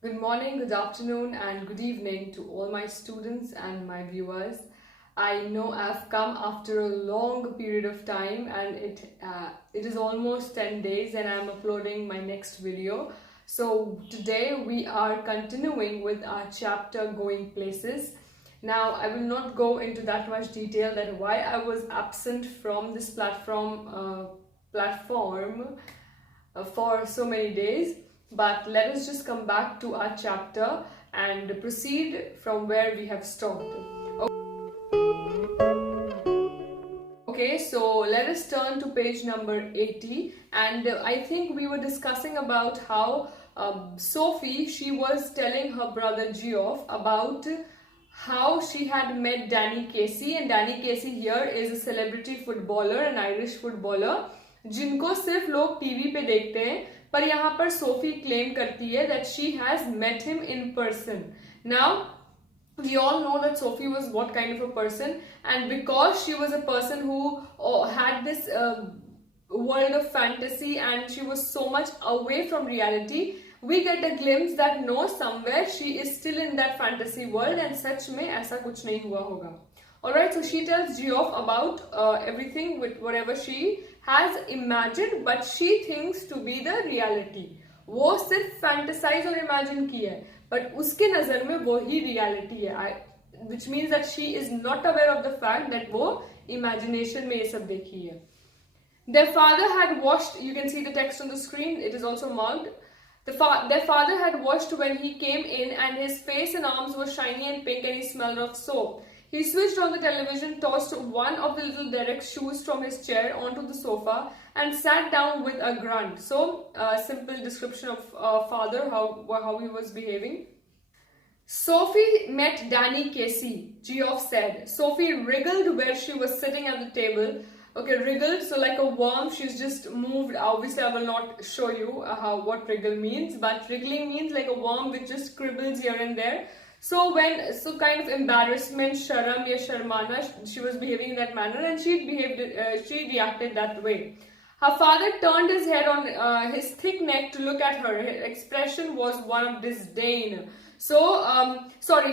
Good morning, good afternoon, and good evening to all my students and my viewers. I know I've come after a long period of time, and it is almost 10 days, and I'm uploading my next video. So today we are continuing with our chapter Going Places. Now I will not go into that much detail that why I was absent from this platform for so many days, but let us just come back to our chapter and proceed from where we have stopped. Okay, so let us turn to page number 80, and I think we were discussing about how Sophie, she was telling her brother Geoff about how she had met Danny Casey, and Danny Casey here is a celebrity footballer, an Irish footballer, जिनको सिर्फ लोग TV पे देखते हैं, पर यहाँ पर Sophie claim करती है that she has met him in person. Now we all know that Sophie was what kind of a person, and because she was a person who had this world of fantasy and she was so much away from reality, we get a glimpse that no, somewhere she is still in that fantasy world and सच में ऐसा कुछ नहीं हुआ होगा. Alright, so she tells Geoff about everything with whatever she has imagined, but she thinks to be the reality. वो सिर्फ fantasize और imagine की है, but उसके नजर में वो ही reality है, which means that she is not aware of the fact that वो imagination में ये सब देखी है. Their father had washed, you can see the text on the screen, it is also marked. Their father had washed when he came in, and his face and arms were shiny and pink, and he smelled of soap. He switched on the television, tossed one of the little Derek's shoes from his chair onto the sofa, and sat down with a grunt. So, simple description of father, how he was behaving. Sophie met Danny Casey, Geoff said. Sophie wriggled where she was sitting at the table. Okay, wriggled, so like a worm, she's just moved. Obviously, I will not show you what wriggle means, but wriggling means like a worm which just scribbles here and there. So kind of embarrassment, sharam ya sharmana, she was behaving in that manner, and she reacted that way. Her father turned his head on his thick neck to look at her. Her expression was one of disdain. So,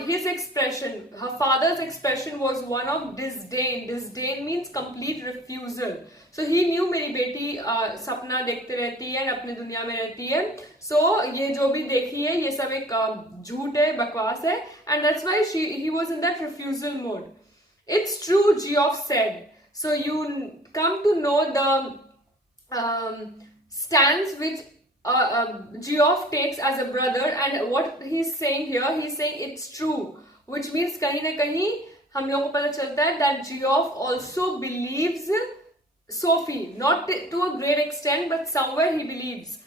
his expression, her father's expression was one of disdain. Disdain means complete refusal. So, he knew मेरी बेटी सपना देखते रहती है, अपने दुनिया में रहती है. So, ये जो भी देखी है, ये सब एक झूठ है, बकवास है. And that's why he was in that refusal mode. It's true, Geoff said. So, you come to know the stance which Geoff takes as a brother, and what he's saying here, he's saying it's true, which means कहीं ना कहीं हम लोगों को पता चलता है that Geoff also believes Sophie, not to a great extent, but somewhere he believes.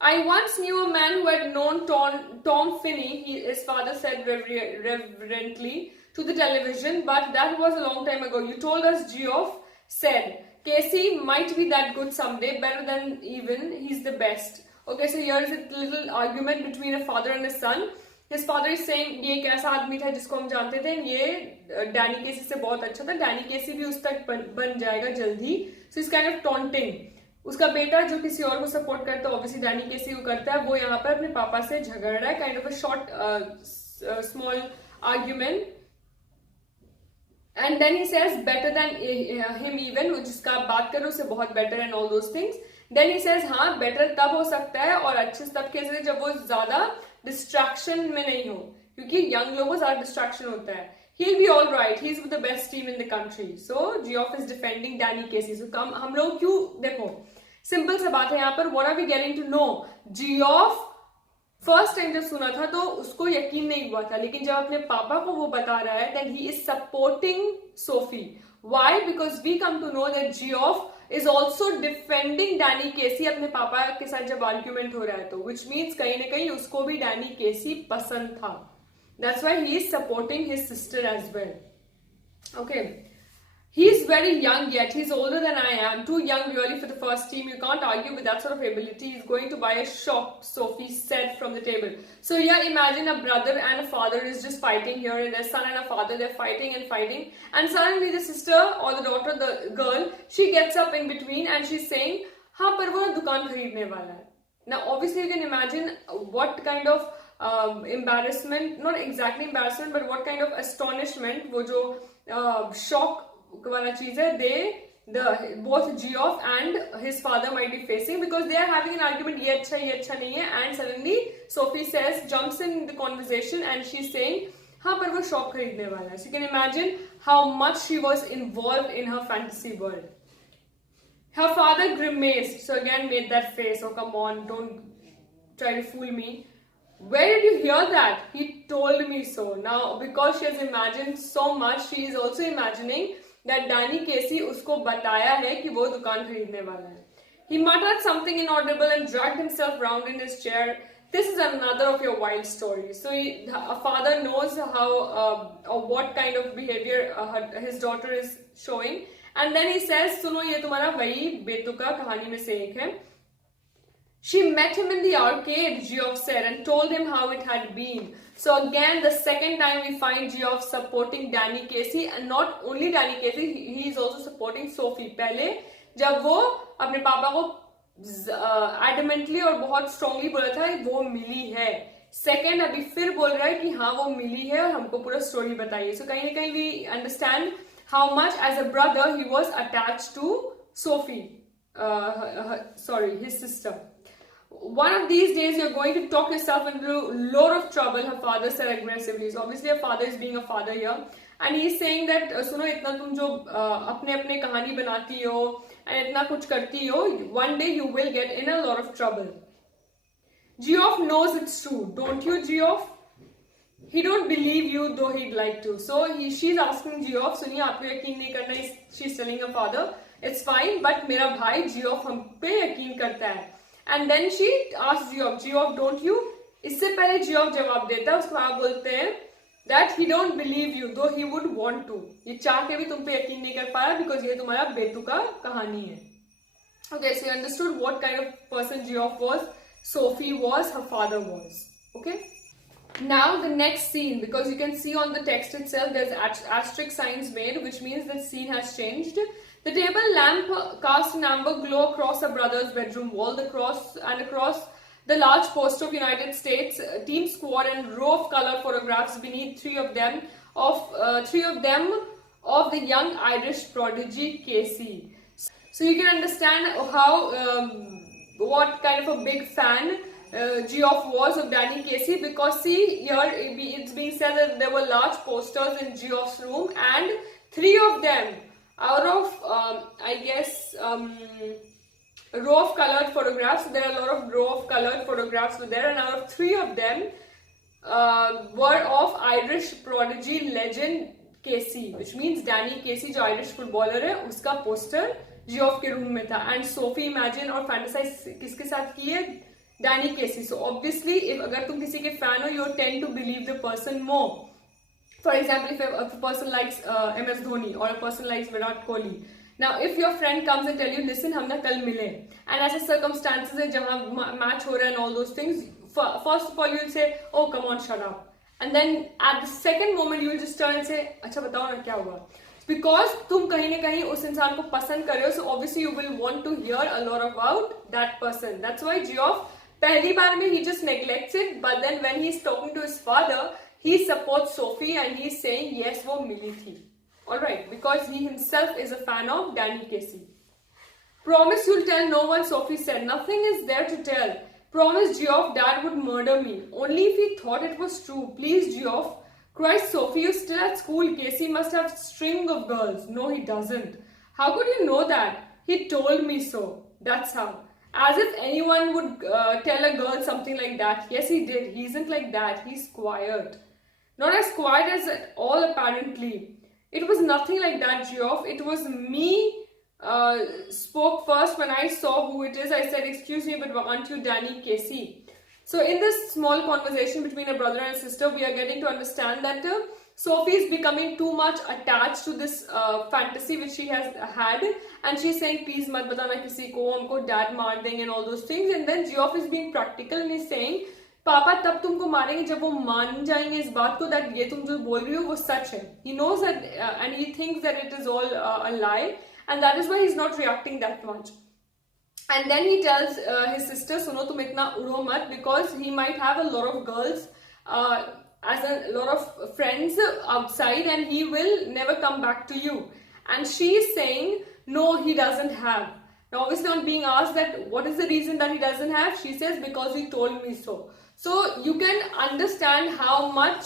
I once knew a man who had known Tom Finney, his father said reverently to the television, but that was a long time ago. You told us, Geoff said. Casey might be that good someday, better than even, he's the best. Okay, so here is a little argument between a father and a son. His father is saying, ये एक ऐसा आदमी था जिसको हम जानते थे, ये डैनी केसी से बहुत अच्छा था, डैनी केसी भी उस तक बन जाएगा जल्दी. So he's kind of taunting. उसका बेटा जो किसी और को सपोर्ट करता है, obviously डैनी केसी को करता है, वो यहाँ पर अपने पापा से झगड़ रहा है, kind of a short, small argument. And then he says better than him even, जिसका आप बात कर रहे हो उससे बहुत better and all those things. Then he says हाँ better तब हो सकता है और अच्छे तब कैसे जब वो ज़्यादा distraction में नहीं हो, क्योंकि young लोगों को ज़्यादा distraction होता है. He'll be all right. He's with the best team in the country. So Geoff is defending Danny Casey. So हम लोग क्यों देखो simple सा बात है यहाँ पर. What are we getting to know? Geoff first time जब सुना था तो उसको यकीन नहीं हुआ था, लेकिन जब अपने पापा को वो बता रहा है then he is supporting Sophie. Why? Because we come to know that Geoff is also defending Danny Casey अपने पापा के साथ जब आर्ग्यूमेंट हो रहा है तो, विच मीन्स कहीं ना कहीं उसको भी डैनी केसी पसंद था. That's why he is supporting his sister as well. Okay, he's very young yet. He's older than I am. Too young really for the first team. You can't argue with that sort of ability. He's going to buy a shop, Sophie said from the table. So yeah, imagine a brother and a father is just fighting here, and their son and a father, they're fighting and fighting. And suddenly the sister or the daughter, the girl, she gets up in between and she's saying, हाँ पर वो ना दुकान खरीदने वाला है. Now obviously you can imagine what kind of embarrassment, not exactly embarrassment, but what kind of astonishment, वो जो shock वाला चीज है, both Geoff and his father might be facing, because they are having an argument, ये अच्छा नहीं है, and suddenly Sophie jumps in the conversation and she's saying, हाँ पर वो शॉप खरीदने वाला है. So you can imagine how much she was involved in her fantasy world. Her father grimaced, so again made that face, oh come on, don't try to fool me. Where did you hear that? He told me so. Now because she has imagined so much, she is also imagining that Danny Casey उसको बताया है कि वो दुकान खरीदने वाला है. He muttered something inaudible and dragged himself round in his chair. This is another of your wild stories. So a father knows how or what kind of behavior his daughter is showing, and then he says, सुनो ये तुम्हारा वही बेतुका कहानी में से एक है. She met him in the arcade, Geoff said, and told him how it had been. So again, the second time we find Geoff supporting Danny Casey, and not only Danny Casey, he is also supporting Sophie. पहले जब वो अपने पापा को adamantly और बहुत strongly बोला था वो मिली है, second अभी फिर बोल रहा है कि हाँ वो मिली है और हमको पूरा story बताइए. So कहीं ना कहीं we understand how much as a brother he was attached to Sophie, his sister. One of these days you're going to talk yourself into a lot of trouble, her father said aggressively. So obviously her father is being a father here, and he's saying that सुनो इतना तुम जो अपने अपने कहानी बनाती हो and इतना कुछ करती हो, one day you will get in a lot of trouble. Geoff knows it's true, don't you, Geoff? He don't believe you though he'd like to. So she's asking Geoff, सुनिए आपको यकीन नहीं करना, she's telling her father, it's fine, but मेरा भाई Geoff हम पे यकीन करता है. And then she asks Geoff, don't you? इससे पहले Geoff जवाब देता है, उसको आप बोलते हैं that he don't believe you though he would want to. ये चाह के भी तुम पे यकीन नहीं कर पा रहा because ये तुम्हारा बेतुका कहानी है. Okay, so you understood what kind of person Geoff was, Sophie was, her father was. Okay. Now the next scene, because you can see on the text itself there's asterisk signs made, which means the scene has changed. The table lamp cast an amber glow across her brother's bedroom wall, across the large poster of United States team squad and row of color photographs beneath three of them of the young Irish prodigy Casey. So you can understand how what kind of a big fan Geoff was of Danny Casey, because see here it's being said that there were large posters in Geoff's room, and three of them out of I guess row of colored photographs. There are a lot of row of colored photographs were there, and out of three of them were of Irish prodigy legend Casey, which means Danny Casey जो Irish footballer है उसका poster Geoff के room में था. And Sophie imagine और fantasize किसके साथ की है? Danny Casey. So obviously if अगर तुम किसी के fan हो, you tend to believe the person more. For example, if a person likes MS Dhoni or a person likes Virat Kohli. Now, if your friend comes and tell you, listen, हम ना कल मिले, and as a circumstances है जहाँ match हो रहा है and all those things, first of all you will say, oh come on, shut up, and then at the second moment you will just turn and say, अच्छा बताओ ना क्या हुआ, because तुम कहीं ना कहीं उस इंसान को पसंद कर रहे हो, so obviously you will want to hear a lot about that person. That's why Geoff पहली बार में he just neglects it, but then when he is talking to his father, he supports Sophie and he is saying yes वो मिली थी. Alright, because he himself is a fan of Danny Casey. Promise you'll tell no one, Sophie said. Nothing is there to tell. Promise Geoff, Dad would murder me. Only if he thought it was true. Please Geoff. Christ, Sophie, you're still at school. Casey must have a string of girls. No, he doesn't. How could you know that? He told me so. That's how. As if anyone would tell a girl something like that. Yes, he did. He isn't like that. He's quiet. Not as quiet as at all, apparently. It was nothing like that, Geoff. It was me spoke first when I saw who it is. I said, excuse me, but aren't you Danny Casey? So in this small conversation between a brother and a sister, we are getting to understand that Sophie is becoming too much attached to this fantasy which she has had, and she's saying, please mat batana kisi ko, humko dad maar denge and all those things. And then Geoff is being practical and is saying, पापा तब तुमको मारेंगे जब वो मान जाएंगे इस बात को that ये तुम जो बोल रही हो वो सच है. He knows that and he thinks that it is all a lie, and that is why he's not reacting that much. And then he tells his sister, Suno tum itna uro mat, because he might have a lot of girls, as a lot of friends outside, and he will never come back to you. And she is saying, no, he doesn't have. Now, obviously, on being asked that what is the reason that he doesn't have, she says, because he told me so. So you can understand how much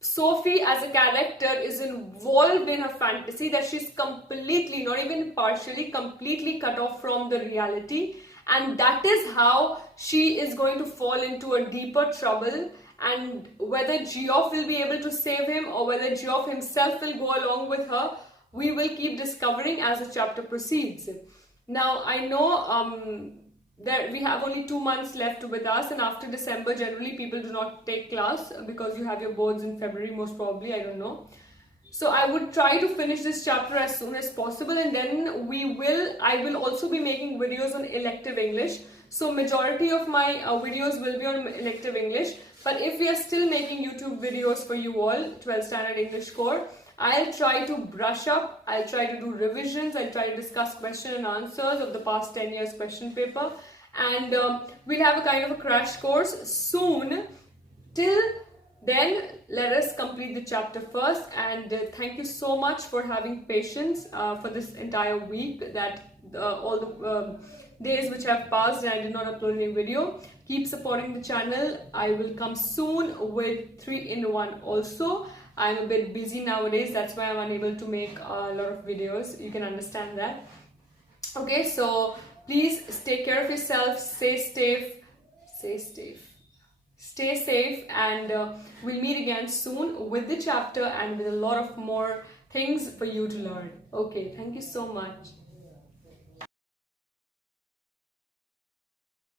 Sophie as a character is involved in her fantasy, that she's completely, not even partially, completely cut off from the reality. And that is how she is going to fall into a deeper trouble. And whether Geoff will be able to save him or whether Geoff himself will go along with her, we will keep discovering as the chapter proceeds. Now, I know that we have only 2 months left with us, and after December generally people do not take class because you have your boards in February most probably, I don't know. So I would try to finish this chapter as soon as possible, and then I will also be making videos on elective English. So majority of my videos will be on elective English, but if we are still making YouTube videos for you all, 12th standard English core, I'll try to brush up, I'll try to do revisions, I'll try to discuss question and answers of the past 10 years question paper, and we'll have a kind of a crash course soon. Till then, let us complete the chapter first, and thank you so much for having patience for this entire week, that all the days which have passed and I did not upload any video. Keep supporting the channel. I will come soon with 3-in-1 also. I'm a bit busy nowadays, that's why I'm unable to make a lot of videos. You can understand that. Okay, so please take care of yourself, stay safe, and we'll meet again soon with the chapter and with a lot of more things for you to learn. Okay, thank you so much.